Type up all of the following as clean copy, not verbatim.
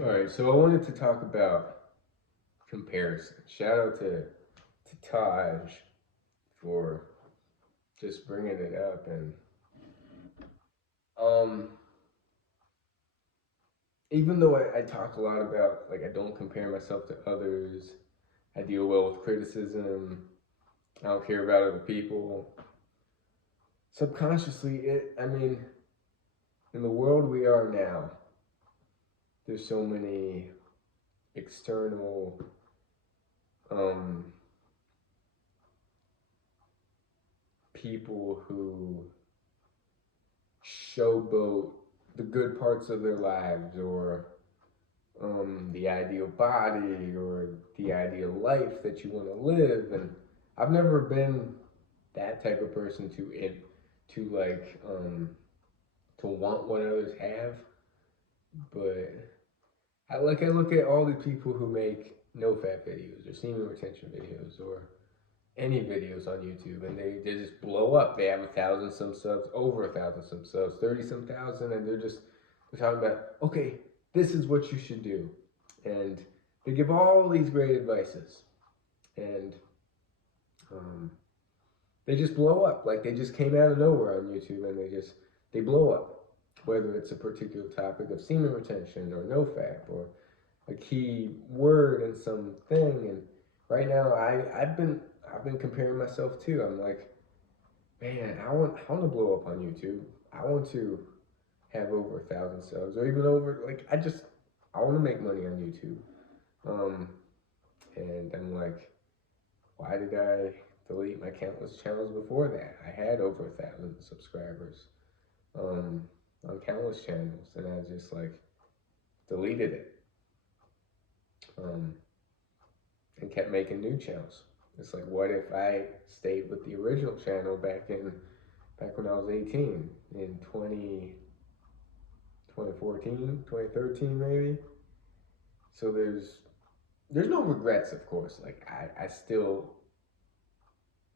All right, so I wanted to talk about comparison. Shout out to Taj for just bringing it up, and um, even though I talk a lot about like I don't compare myself to others, I deal well with criticism. I don't care about other people. Subconsciously, I mean, in the world we are now, there's so many external um, people who showboat the good parts of their lives or the ideal body or the ideal life that you want to live. And I've never been that type of person to want what others have. But I look at all the people who make NoFap videos or semen retention videos or any videos on YouTube, and they just blow up. They have 1,000 some subs, over 1,000 some subs, 30 some thousand, and they're talking about, okay, this is what you should do, and they give all these great advices, and um, they just blow up. Like they just came out of nowhere on YouTube, and they blow up. Whether it's a particular topic of semen retention or NoFap or a key word in something, and right now I've been comparing myself too. I'm like, man, I want to blow up on YouTube. I want to have over 1,000 subs or even over like I want to make money on YouTube. Um, and I'm like, why did I delete my countless channels before that? I had over 1,000 subscribers um, on countless channels, and I just like deleted it and kept making new channels. It's like, what if I stayed with the original channel back when I was 18 in 2014, 2013 maybe? So there's no regrets, of course. Like I still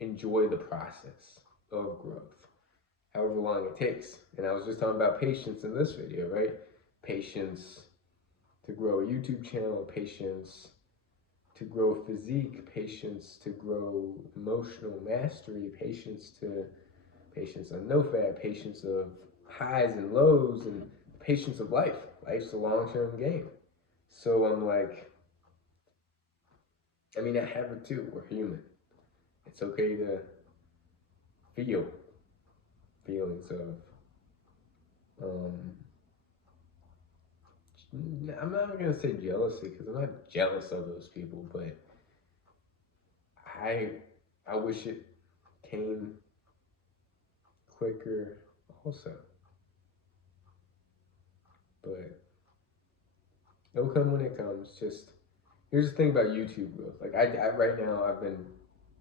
enjoy the process of growth, however long it takes. And I was just talking about patience in this video, right? Patience to grow a YouTube channel, patience to grow physique, patience to grow emotional mastery, patience on NoFap, patience of highs and lows, and patience of life. Life's a long-term game. So I'm like, I mean, I have it too. We're human. It's okay to feel feelings of, um, I'm not gonna say jealousy because I'm not jealous of those people, but I I wish it came quicker also. But it'll come when it comes. Just here's the thing about YouTube growth. Like I right now I've been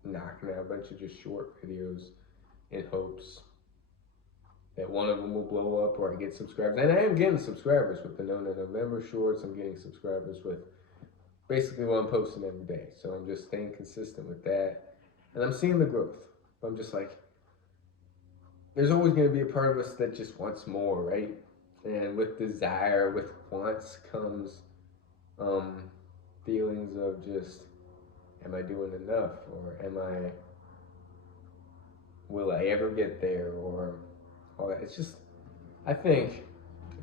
knocking out a bunch of just short videos in hopes that one of them will blow up or I get subscribers. And I am getting subscribers with the No November shorts. I'm getting subscribers with basically what I'm posting every day. So I'm just staying consistent with that. And I'm seeing the growth. But I'm just like, there's always going to be a part of us that just wants more, right? And with desire, with wants comes um, feelings of just, am I doing enough? Or will I ever get there? Or all that. It's just, I think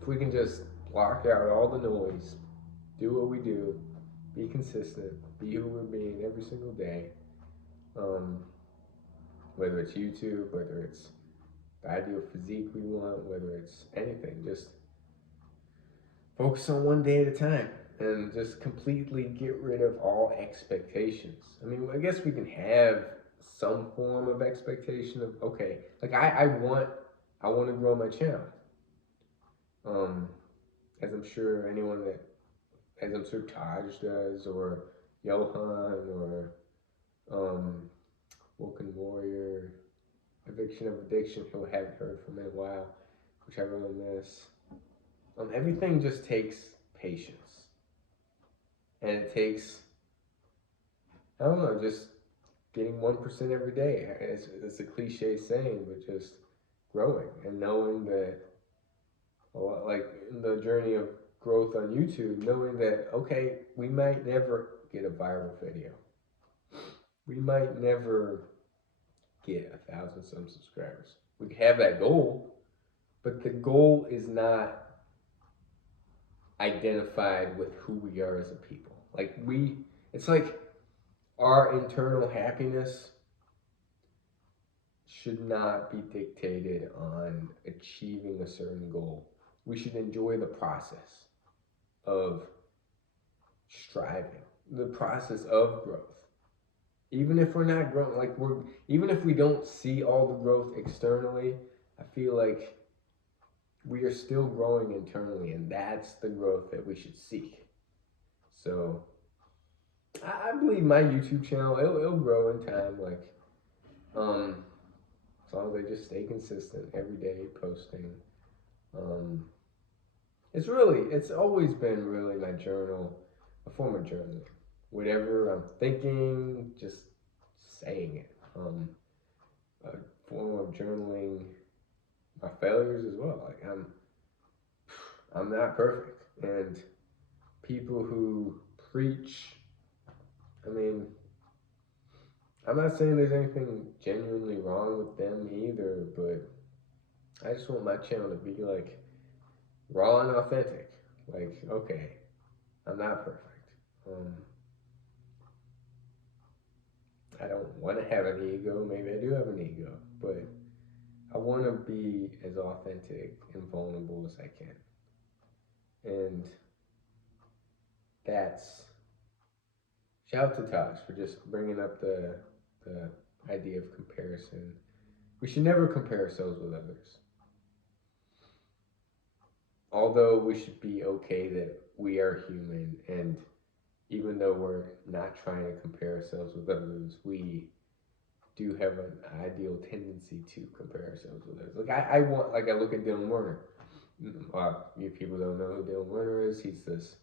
if we can just block out all the noise, do what we do, be consistent, be who we're being every single day, um, whether it's YouTube, whether it's the ideal physique we want, whether it's anything, just focus on one day at a time and just completely get rid of all expectations. I mean, I guess we can have some form of expectation of, okay, like I want to grow my channel. Um, as I'm sure as I'm sure Taj does, or Johan, or um, Woken Warrior, Eviction of Addiction, who I haven't heard from in a while, which I really miss. Everything just takes patience. And it takes, I don't know, just getting 1% every day. It's a cliche saying, but just growing and knowing that, like in the journey of growth on YouTube, knowing that, okay, we might never get a viral video. We might never get 1,000 some subscribers. We could have that goal, but the goal is not identified with who we are as a people. Like it's like our internal happiness should not be dictated on achieving a certain goal. We should enjoy the process of striving, the process of growth. Even if we're not growing, even if we don't see all the growth externally, I feel like we are still growing internally, and that's the growth that we should seek. So I believe my YouTube channel, it'll grow in time, as long as I just stay consistent every day posting. It's always been really my journal, a form of journaling. Whatever I'm thinking, just saying it. A form of journaling my failures as well. Like I'm not perfect, and people who preach, I mean, I'm not saying there's anything genuinely wrong with them either, but I just want my channel to be like raw and authentic. Like, okay, I'm not perfect. I don't want to have an ego. Maybe I do have an ego, but I want to be as authentic and vulnerable as I can. And that's shout out to Tosh for just bringing up the idea of comparison. We should never compare ourselves with others. Although we should be okay that we are human, and even though we're not trying to compare ourselves with others, we do have an ideal tendency to compare ourselves with others. I look at Dylan Werner. You people don't know who Dylan Werner is. He's this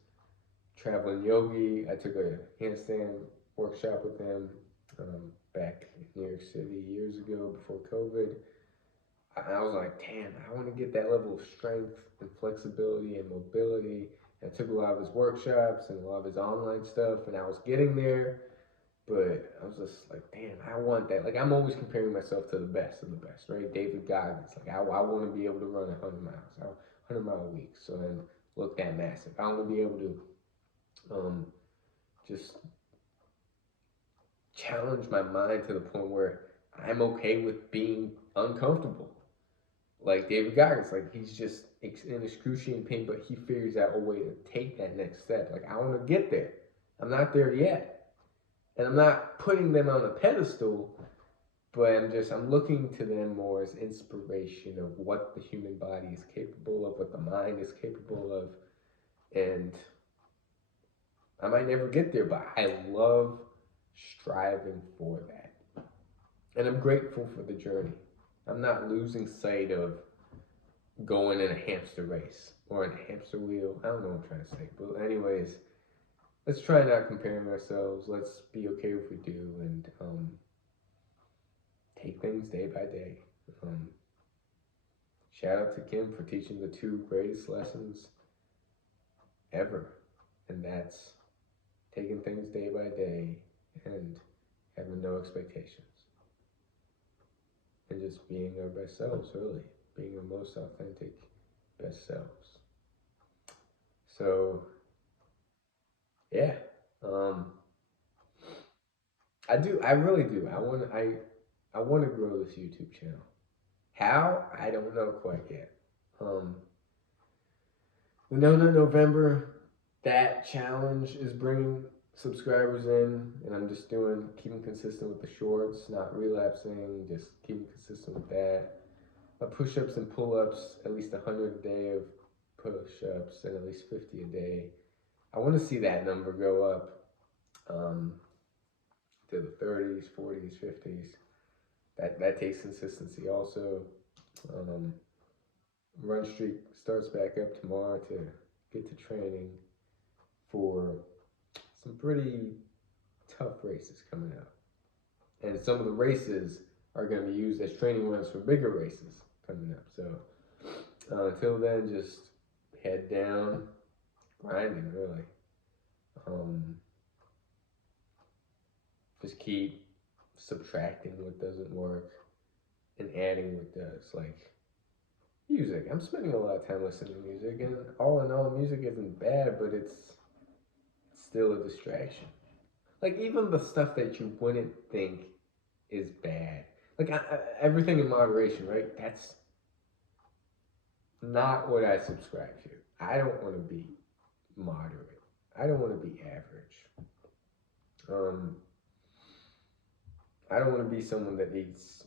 traveling yogi. I took a handstand workshop with him back in New York City years ago before COVID. I was like, damn, I want to get that level of strength and flexibility and mobility. And I took a lot of his workshops and a lot of his online stuff, and I was getting there, but I was just like, damn, I want that. Like, I'm always comparing myself to the best of the best, right? David Goggins. Like, I want to be able to run 100 miles, 100 mile a week, so then look that massive. I want to be able to just challenge my mind to the point where I'm okay with being uncomfortable. Like David Goggins, like he's just in excruciating pain, but he figures out a way to take that next step. Like, I want to get there. I'm not there yet. And I'm not putting them on a pedestal, but I'm looking to them more as inspiration of what the human body is capable of, what the mind is capable of. And I might never get there, but I love striving for that. And I'm grateful for the journey. I'm not losing sight of going in a hamster race or in a hamster wheel. I don't know what I'm trying to say. But anyways, let's try not comparing ourselves. Let's be okay if we do, and take things day by day. Shout out to Kim for teaching the 2 greatest lessons ever. And that's taking things day by day and having no expectations. And just being our best selves, really. Being our most authentic, best selves. So, yeah. I really do. I want to grow this YouTube channel. How? I don't know quite yet. We know that November, that challenge is bringing subscribers in, and I'm just keeping consistent with the shorts, not relapsing, just keeping consistent with that. My push-ups and pull-ups, at least 100 a day of push-ups and at least 50 a day. I want to see that number go up to the 30s, 40s, 50s. That takes consistency also. Run streak starts back up tomorrow to get to training for some pretty tough races coming up. And some of the races are going to be used as training runs for bigger races coming up. So until then, just head down, grinding, really. Just keep subtracting what doesn't work and adding what does. Like music. I'm spending a lot of time listening to music, and all in all, music isn't bad, but it's still a distraction. Like even the stuff that you wouldn't think is bad. Like everything in moderation, right? That's not what I subscribe to. I don't want to be moderate. I don't want to be average. Um, I don't want to be someone that eats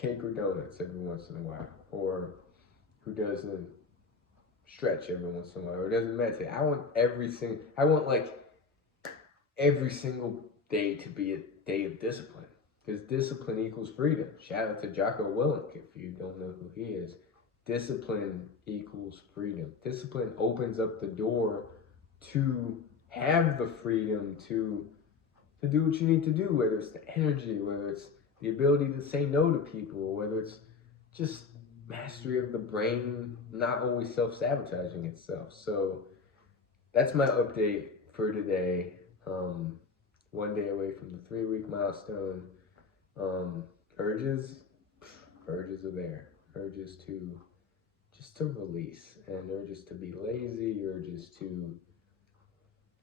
cake or donuts every once in a while, or who doesn't stretch every once in a while, or doesn't meditate. I want like every single day to be a day of discipline, because discipline equals freedom. Shout out to Jocko Willink if you don't know who he is. Discipline equals freedom. Discipline opens up the door to have the freedom to do what you need to do, whether it's the energy, whether it's the ability to say no to people, whether it's just mastery of the brain not always self-sabotaging itself. So that's my update for today. 1 day away from the 3-week milestone. Urges are there. Urges to release, and urges to be lazy, urges to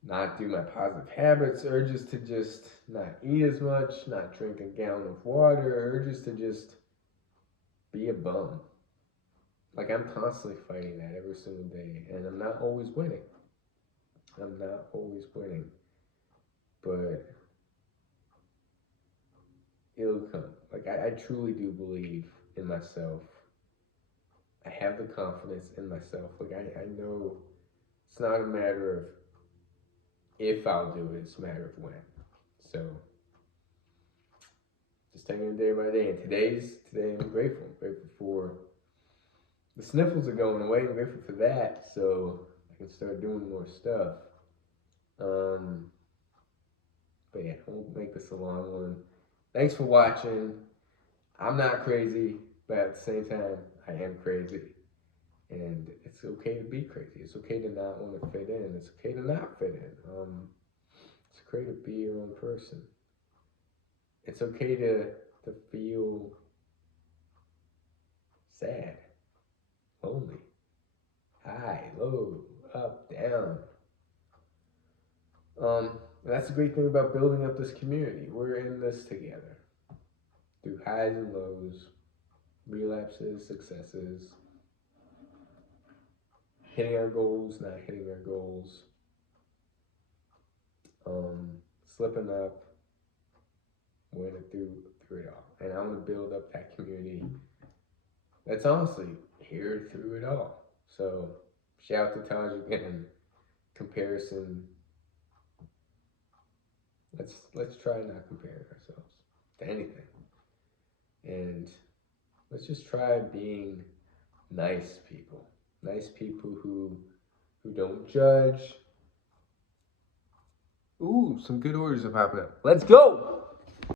not do my positive habits, urges to just not eat as much, not drink a gallon of water, urges to just be a bum. Like I'm constantly fighting that every single day, and I'm not always winning. But it'll come. Like I truly do believe in myself. I have the confidence in myself. Like I know it's not a matter of if I'll do it, it's a matter of when. So just taking it day by day. And today I'm grateful. I'm grateful for the sniffles are going away. I'm grateful for that. So I can start doing more stuff. But yeah, I won't make this a long one. Thanks for watching. I'm not crazy, but at the same time, I am crazy. And it's okay to be crazy. It's okay to not want to fit in. It's okay to not fit in. It's okay to be your own person. It's okay to feel sad, lonely, high, low, up, down. That's the great thing about building up this community. We're in this together. Through highs and lows, relapses, successes, hitting our goals, not hitting our goals, slipping up, winning through it all. And I want to build up that community that's honestly here through it all. So shout out to Taj again. Comparison. Let's try not comparing ourselves to anything. And let's just try being nice people. Nice people who don't judge. Ooh, some good orders are popping up. Let's go!